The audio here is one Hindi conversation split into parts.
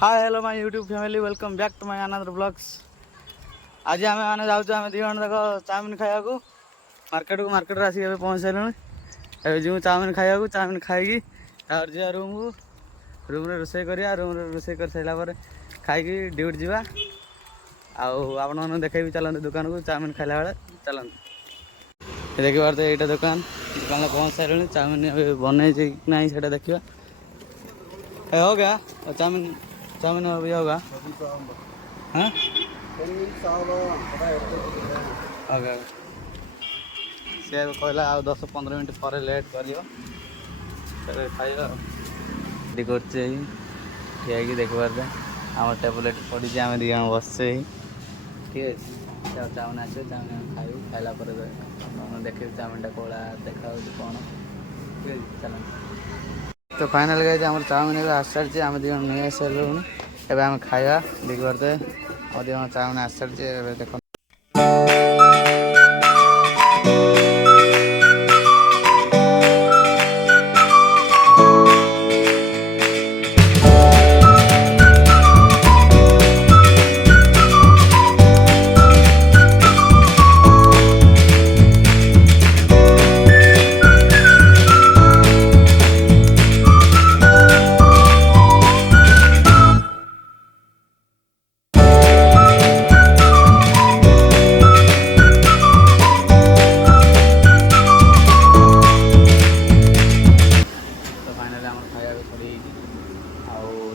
Hi hello my YouTube family welcome back to my another blogs. आज आम मैंने जाऊँ आम दी जन तक चाउमिन खाया मार्केट आसिक पहुँच सारे जो चाउमिन खाया चाउमिन खाई जा रूम को रोसे करा रूम रोसे कर सारापर खाई ड्यूटी जावा आपन देखे चलते दुकान को चाउमिन खाला बेले चलते देखिए पारे यहाँ दुकान पहुँच सारे चाउमिन बन ना से देखा हो गया चाउमिन चाउमिन अभी होगा हाँ ओके सी कहला आ 10-15 मिनट पर लेट कर खाइबा कर देख पारे आम टेबल पड़ी आम दी जन बसचे ठीक है चाउमिन आस चाउमिन खाइबू खाला देखे चाउमिन कौड़ा देखा कौन ठीक है चल तो फाइनाल गए आम चाउमिन आस सारी आम दी नहीं आस सारूँ एवं आम खाया देखी पारे आम चाउमिन आस सारी देख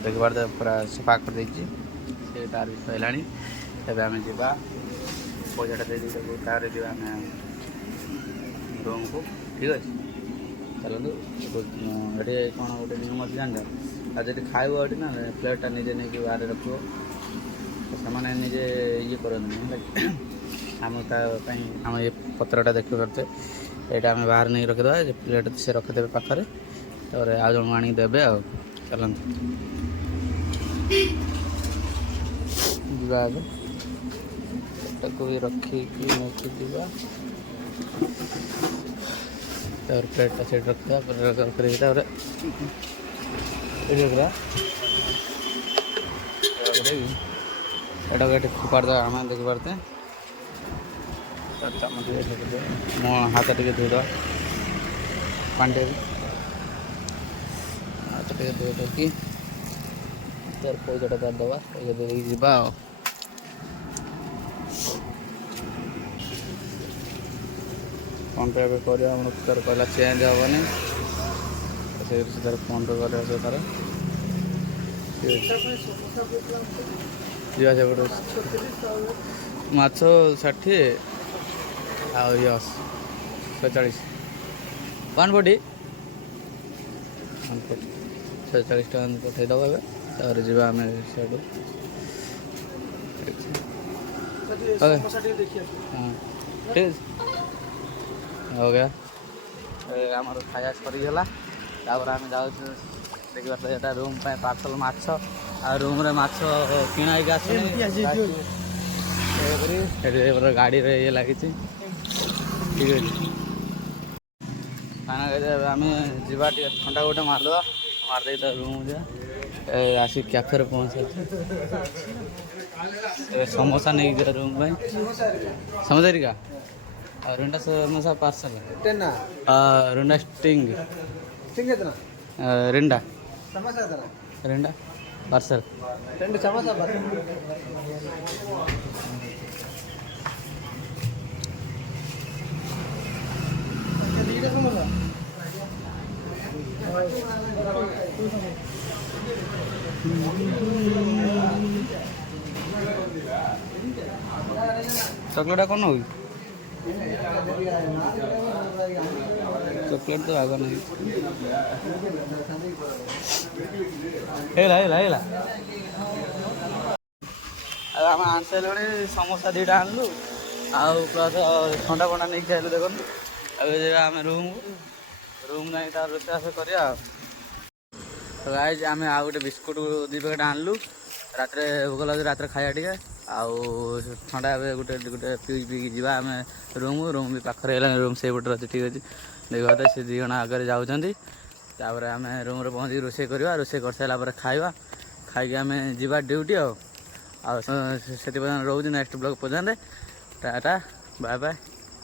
देखी पारे पूरा सफा कर से तार भी सहला एवं आम जा पैसाटा दे तार जी आम रूम को ठीक अच्छे चलते ये कौन गोटे नियम अच्छे जान आज खाइब ये ना प्लेटा निजे नहीं बाहर रख से निजे ये करते आम आम ये पत्रटा देखी पारे यहाँ आम बाहर नहीं रखीदे प्लेट से रखीदे पाखे और आज जन आनी देवे आ चलते को भी रखिकी जा प्लेटा से रखा फोपाड़ आम देखी पारते मो हाथ टे धोद पानी हाथ टे धोदी तार पैसाटा तार दबा पैसा दे जा फोन पे भी कर तार कहला चेंज हेनी तार फोन पे कर तार माछ 60 आस 140 140 140 टका पठेदब ए जा आम सीधु हाँ ठीक हो गया आम खाया सरीगला आम जाऊँ देखी पारे रूम पार्सल माछ आ रूम रे माछ किणा गाड़ी रे ये लगी ठीक है आम जा ठंडा गोटे मारद मारदे रूम जा आसी कैफे रे पहुँच समोसा नहीं जा रूम समोसा रिका रेंडा समोसा पार्सल रेंडा स्टिंग रेंडा रेंडा पार्सल समोसा चॉकलेट कौन हो चॉकलेट तो आगे नहीं आम आन सारे समोसा दीटा आनलु आउ प्लस ठंडा फंडा नहीं खाइलु देख आम रूम नहीं तार रोषेस कर आम आ गए बिस्कुट 2 पैकेट आनलु रात भोक लगे रात खाया टे ठंडा गोटे गोटे पी जा आम रूम भी पाखे रूम से पटे अच्छे ठीक अच्छे देखा से 2 जन आगे जाऊँच आम रूम पहुँच रोसे करवा रोसे कर सारापर खाइबा खाई आम जा ड्यूटी आउ से रोज नेक्स्ट ब्लॉग पर्यंत टाटा बाय बाय।